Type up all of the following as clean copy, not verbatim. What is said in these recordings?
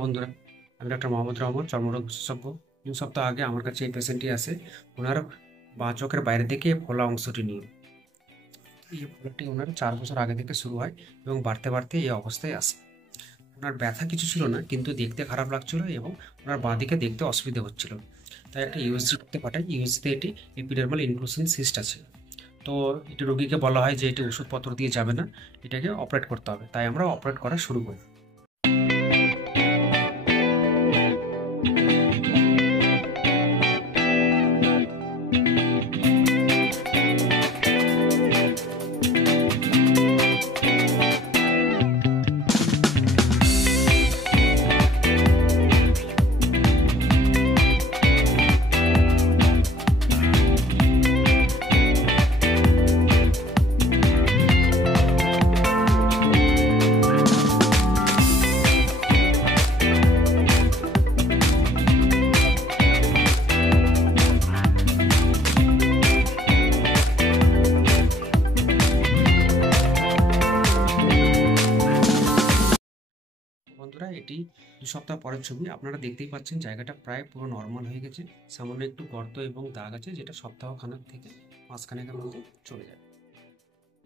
বন্ধুরা, আমি ডক্টর মোহাম্মদ রহমান, চর্মরোগ বিশেষজ্ঞ। 2 সপ্তাহ আগে আমার কাছে এই পেশেন্টটি আসে। ওনার বাঁ চোখের বাইরে থেকে ফোলা অংশটি নিয়ে। এই ফোলাটি ওনার 4 বছর আগে থেকে শুরু হয় এবং বাড়তে বাড়তে এই অবস্থায় আসে। ওনার ব্যথা কিছু ছিল না, কিন্তু দেখতে খারাপ লাগছিল এবং ওনার বাঁ দিকে দেখতে অসুবিধা হচ্ছিল। তাই একটা ইউএসজি করতে পাঠাই। ইউএসজিতে এটি এপিডার্মাল ইনক্লুশন সিস্ট আছে। তো এটি রোগীকে বলা হয় যে এটি ওষুধপত্র দিয়ে যাবে না, এটাকে অপারেট করতে হবে। তাই আমরা অপারেট করা শুরু করি। বন্ধুরা, এটি 2 সপ্তাহ পরের ছবি। আপনারা দেখতেই পাচ্ছেন জায়গাটা প্রায় পুরো নর্মাল হয়ে গেছে। সামান্য একটু গর্ত এবং দাগ আছে, যেটা সপ্তাহখানেক থেকে মাসখানেকের মধ্যে চলে যাবে।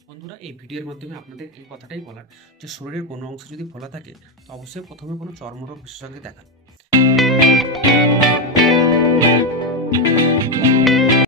বন্ধুরা, এই ভিডিওর মাধ্যমে আপনাদের এই কথাটাই বলার যে শরীরের কোনো অংশ যদি ফোলা থাকে তো অবশ্যই প্রথমে কোনো চর্মরোগ বিশেষজ্ঞকে দেখান।